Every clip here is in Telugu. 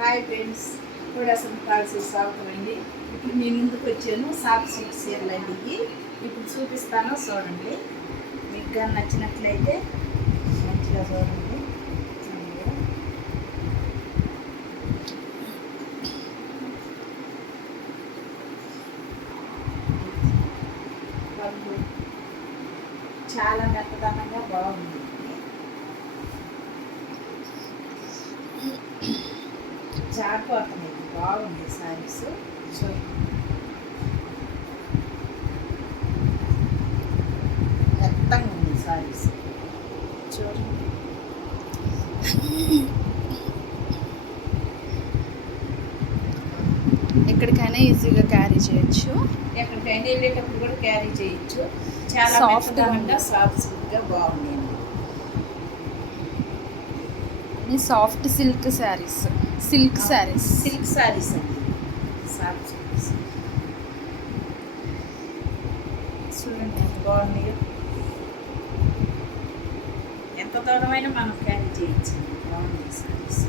హాయ్ ఫ్రెండ్స్, కూడా కాల్సి స్వాగతం అండి. ఇప్పుడు మీ ముందుకు వచ్చాను సాఫ్ట్ సిల్క్ చీరలు అండి. ఇవి ఇప్పుడు చూపిస్తాను, చూడండి. మీకు కానీ నచ్చినట్లయితే మంచిగా చూడండి. చాలా మెత్తదనంగా బాగుంది. జారిపోతుంది, బాగుంది శారీస్. మెత్తంగా ఉంది శారీస్, చూడండి. ఎక్కడికైనా ఈజీగా క్యారీ చేయొచ్చు, ఎక్కడికైనా వెళ్ళేటప్పుడు కూడా క్యారీ చేయొచ్చు. చాలా మెత్తగా సాఫ్ట్గా బాగుంది. Soft silk sarees, silk sarees అండి. సాఫ్ట్ సిల్క్స్ చూడండి, బాగున్నాయి. ఎంత దూరమైనా మనం క్యారీ చేయొచ్చు. బాగుంది శారీస్.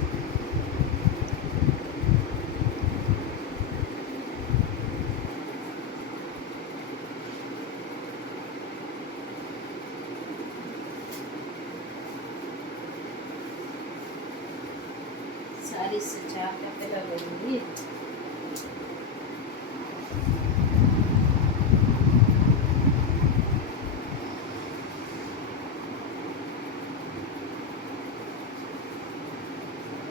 శారీస్ చాలా పెద్దగా ఉంది.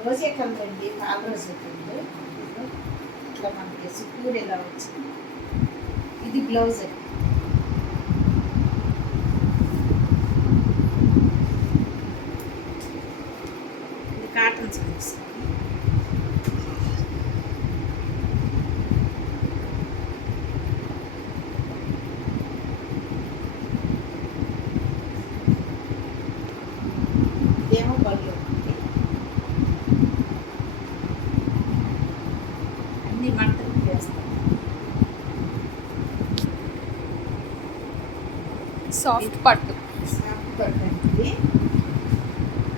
రోజే కందండి, పాల రోజే కందు. ఇట్లా మనకి సుట్టూరు ఎలా వచ్చింది. ఇది బ్లౌజ్ అండి. ఇది కాటన్ శారీస్. ఇదేమో పళ్ళు, అన్ని మంటలు వేస్తాం. సాఫ్ట్ పట్టు అండి,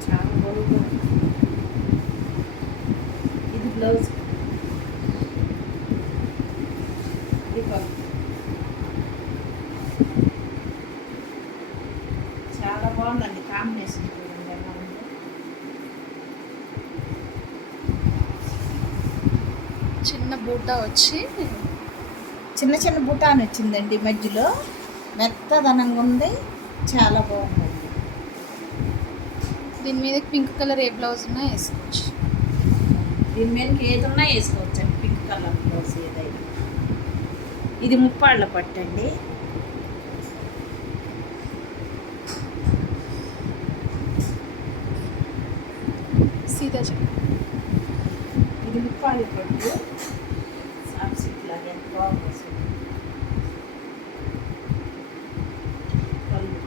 చాలా బాగుంది. ఇది బ్లౌజ్, ఇది పళ్ళు. చాలా బాగుందండి కాంబినేషన్. చూడండి ఎలా ఉందో. చిన్న బూటా వచ్చి చిన్న చిన్న బుటాన్ వచ్చిందండి మధ్యలో. మెత్తదనంగా ఉంది, చాలా బాగుందండి. దీని మీద పింక్ కలర్ ఏ బ్లౌజ్ ఉన్నా వేసుకోవచ్చు. దీని మీదకి ఏదన్నా వేసుకోవచ్చు అండి, పింక్ కలర్ బ్లౌజ్ ఏదైనా. ఇది ముప్పాళ్ళ పట్టండి. సీదా ఇది ముప్పాళ్ళ పట్టు. సాఫ్ట్ లాగా ఎంత బాగుంది. పళ్ళు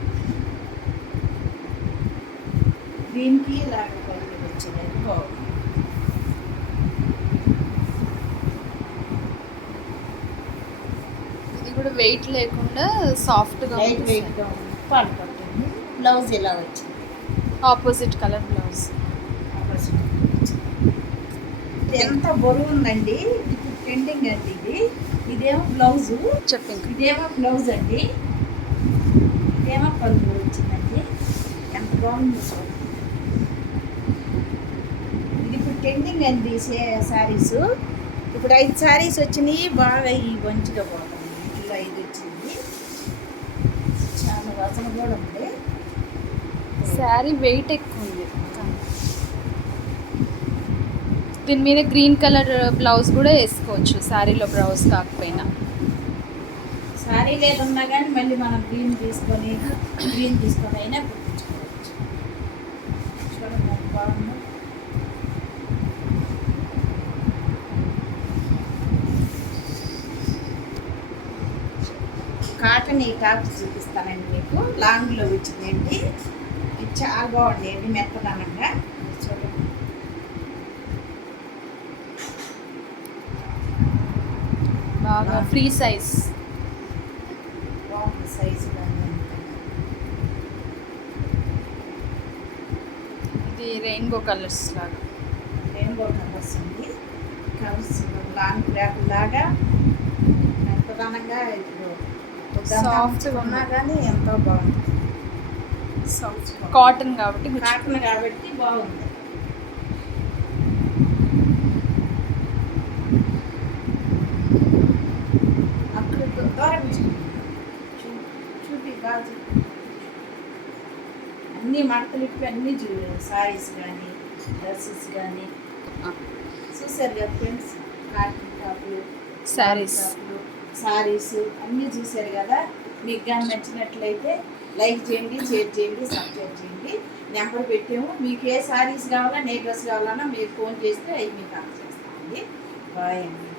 దీనికి ఇలాగ పళ్ళు వచ్చిందని బాగుంది. ఇది కూడా వెయిట్ లేకుండా సాఫ్ట్గా లైట్ వెయిట్గా ఉంది. ముప్పాళ్ళ పట్టండి. బ్లౌజ్ ఇలా వచ్చింది, ఆపోజిట్ కలర్ బ్లౌజ్. ఇది ఎంత బరువు ఉందండి. ఇది ట్రెండింగ్ అండి. ఇదేమో బ్లౌజు, చెప్పింది. ఇదేమో బ్లౌజ్ అండి. ఇదేమో పళ్ళు వచ్చిందండి. ఎంత బాగుంది. ఇది ఇప్పుడు ట్రెండింగ్ అండి శారీస్. ఇప్పుడు 5 శారీస్ వచ్చినాయి, బాగా ఈ మంచిగా పోతుంది. ఇలా 5 వచ్చింది, చాలా వసన కూడా ఉంది. శారీ వెయిట్ ఎక్కువ ఉంది. దీని మీద గ్రీన్ కలర్ బ్లౌజ్ కూడా వేసుకోవచ్చు, శారీలో బ్లౌజ్ కాకపోయినా. శారీ లేదన్నా కానీ మళ్ళీ మనం గ్రీన్ తీసుకొని అయినా కుట్టించుకోవచ్చు. చూడండి ఎంత బాగుంది. కాటన్ ఈ టాప్స్ చూపిస్తానండి మీకు. లాంగ్లో వచ్చిందండి. ఇది చాలా బాగుండేది, మెత్తదనంగా. చూడండి, బాగా ఫ్రీ సైజ్. బాగుంది సైజు. ఇది రెయిన్బో కలర్స్ లాగా. రెయిన్బో కలర్స్ ఉంది. బ్లౌజ్ లాంగ్ ఫ్రాక్ లాగా ప్రధానంగా ఇప్పుడు Soft-గా ఉన్నా కానీ ఎంతో బాగుంది. సాఫ్ట్ కాటన్ కాబట్టి కాటన్ కాబట్టి బాగుంది. అక్కడ దూరం చూపి గాజు అన్ని మడతలు ఇప్పి అన్ని సారీస్ కానీ డ్రెస్సెస్ కానీ చూసారు కదా ఫ్రెండ్స్. కాటన్ టాప్లు, శారీస్. సారీస్ అన్నీ చూసారు కదా. మీకు కానీ నచ్చినట్లయితే లైక్ చేయండి, షేర్ చేయండి, సబ్స్క్రైబ్ చేయండి. నెంబర్ పెట్టాము. మీకు ఏ సారీస్ కావాలా, ఏ డ్రెస్ కావాలన్నా మీరు ఫోన్ చేస్తే అవి మీకు అందజేస్తామండి. బాయ్ అండి.